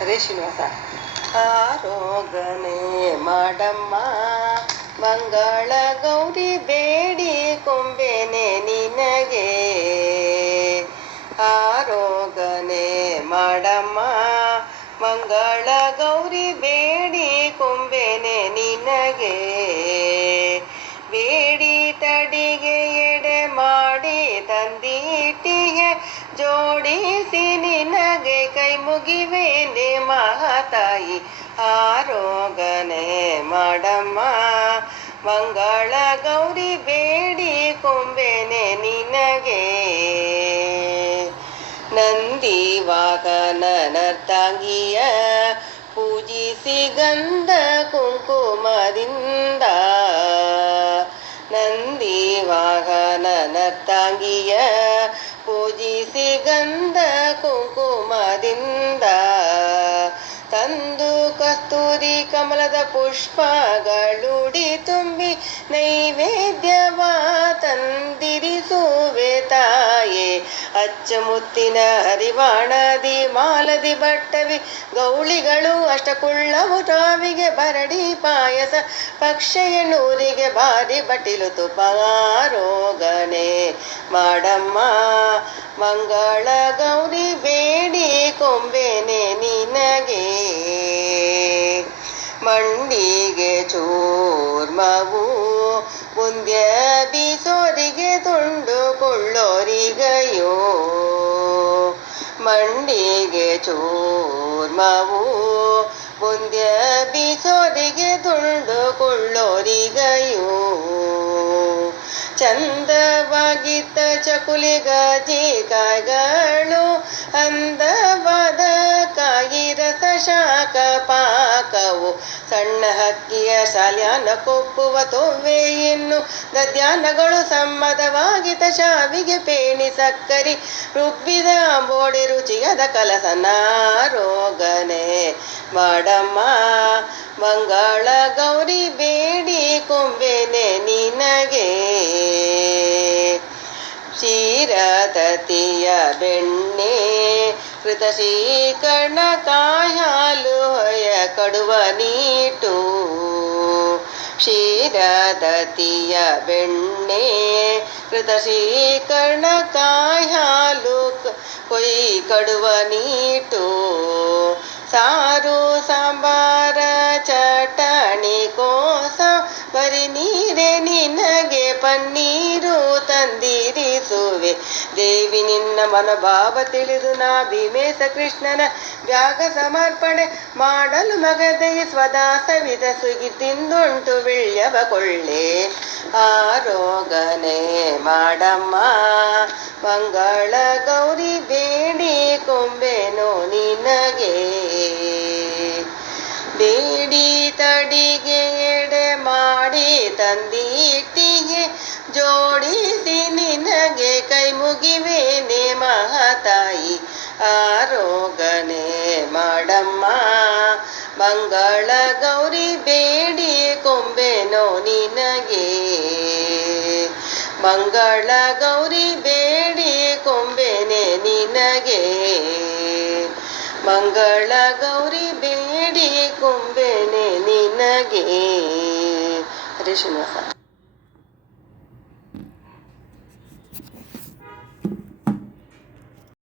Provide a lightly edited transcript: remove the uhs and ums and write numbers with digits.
ಹರೇ ಶ್ರೀನಿವಾಸ. ಆರೋಗನೆ ಮಾಡಮ್ಮ ಮಂಗಳ ಗೌರಿ ಬೇಡಿ ಕೊಂಬೆನೆ ನಿನಗೆ. ಆರೋಗನೆ ಮಾಡಮ್ಮ ಮಂಗಳ ಗೌರಿ ಬೇಡಿ ಕೊಂಬೆನೆ ನಿನಗೆ. ಬೇಡಿ ತಡಿಗೆ ಎಡೆ ಮಾಡಿ ತಂದೀಟಿಗೆ ಜೋಡಿಸಿ ನಿನಗೆ ಕೈ ಮುಗಿವೇನೆ ಮಹಾತಾಯಿ. ಆರೋಗನೆ ಮಾಡಮ್ಮ ಮಂಗಳ ಗೌರಿ ಬೇಡಿ ಕೊಂಬೆನೆ ನಿನಗೆ. ನಂದಿ ವಾಹನನರ್ತಾಂಗಿಯ ಪೂಜಿಸಿ ಗಂಧ ಕುಂಕುಮದಿಂದ. ನಂದಿ ವಾಹನನರ್ತಾಂಗಿಯ ಪೂಜಿಸಿ ಗಂಧ ಕುಂಕುಮದಿಂದ. ತಂದು ಕಸ್ತೂರಿ ಕಮಲದ ಪುಷ್ಪಗಳುಡಿ ತುಂಬಿ ನೈವೇದ್ಯವ ತಂದಿರಿಸುವೆ ತಾಯೇ. ಅಚ್ಚಮುತ್ತಿನ ಹರಿವಾಣದಿ ಮಾಲದಿ ಬಟ್ಟವಿ ಗೌಳಿಗಳು ಅಷ್ಟಕುಳ್ಳವು ಟಾವಿಗೆ ಬರಡಿ ಪಾಯಸ ಪಕ್ಷೆಯನೂರಿಗೆ ಬಾರಿ ಬಟಿಲು ತುಪ. ಆರೋಗನೆ ಮಾಡಮ್ಮ ಮಂಗಳ ಗೌರಿ ಬೇಡಿ ಕೊಂಬೆನೆ ನಿನಗೆ. ಮಂಡಿಗೆ ಚೂರ್ಮವು ಬುಂದ್ಯ ಬೀಸೋರಿಗೆ ತುಂಡುಕೊಳ್ಳೋರಿಗಯೋ. ಮಂಡಿಗೆ ಚೂರ್ಮವು ಬುಂದ್ಯ ಬೀಸೋರಿಗೆ ತುಂಡುಕೊಳ್ಳೋರಿಗಯೋ. ಚಂದವಾಗಿದ್ದ ಚಕುಲಿ ಗಜಿಕಾಯಿಗಳು ಅಂದವಾದ ಕಾಯಿ ರಸ ಶಾಖ ಪಾಕವು. ಸಣ್ಣ ಹಕ್ಕಿಯ ಶಾಲ್ಯಾನ ಕೊಪ್ಪುವ ತೊವ್ವೆ ಇನ್ನು ಗದ್ಯಾನಗಳು ಸಮ್ಮದವಾಗಿದ್ದ ಶಾವಿಗೆ ಪೇಣಿ ಸಕ್ಕರಿ ರುಬ್ಬಿದ ಅಂಬೋಡೆ ರುಚಿಯದ ಕಲಸನ. ಆರೋಗನೆ ಮಾಡಮ್ಮ ಮಂಗಳ ಗೌರಿ ಬೇಡಿ ಕೊಂಬೆನೆ ನಿನಗೆ. ಕ್ಷೀರದತಿಯ ಬೆಣ್ಣೆ ಕೃತ ಶ್ರೀಕರ್ಣ ಕಾಯಾಲು ಹೊಯ ಕಡುವ ನೀಟು. ಕ್ಷೀರದತಿಯ ಬೆಣ್ಣೆ ಕೃತ ಶ್ರೀಕರ್ಣ ಕಾಯಾಲು ಕೊಯ್ ಕಡುವ ನೀಟು. ಸಾರು ಸಾಂಬಾರ ಚಟಣಿ ಕೋಸ ಬರಿ ನೀರೆ ನಿನಗೆ ಪನ್ನೀರು ತಂದಿರಿಸುವೆ. ದೇವಿ ನಿನ್ನ ಮನೋಭಾವ ತಿಳಿದು ನಾ ಭೀಮೇಶ ಕೃಷ್ಣನ ವ್ಯಾಗ ಸಮರ್ಪಣೆ ಮಾಡಲು ಮಗದೆಗೆ ಸ್ವದಾಸ ವಿಧ ಸುಗಿ ತಿಂದುಂಟು ವಿಳ್ಯವ ಕೊಳ್ಳೆ. ಆರೋಗನೆ ಮಾಡಮ್ಮ ಮಂಗಳ ಗೌರಿ ಬೇಡಿ ಕೊಂಬೆನೋ ನಿನಗೆ. ಬೇಡಿ ತಡಿಗೆ ಎಡೆ ಮಾಡಿ ತಂದೀಟಿಗೆ ಜೋಡಿಸಿ ನಿನಗೆ ಕೈ ಮುಗಿವೇನೆ ಮಹಾತಾಯಿ. ಆರೋಗನೆ ಮಾಡಮ್ಮ ಮಂಗಳ ಗೌರಿ ಬೇಡಿ ಕೊಂಬೆನೋ ನಿನಗೆ. ಮಂಗಳ ಗೌರಿ ಬೇಡಿ ಕೊಂಬೆನೆ ನಿನಗೆ. ಮಂಗಳ ಗೌರಿ ಬೇಡಿ ಕೊಂಬೆನೆ ನಿನಗೆ. ಹರೇ ಶ್ರೀನಿವಾಸ.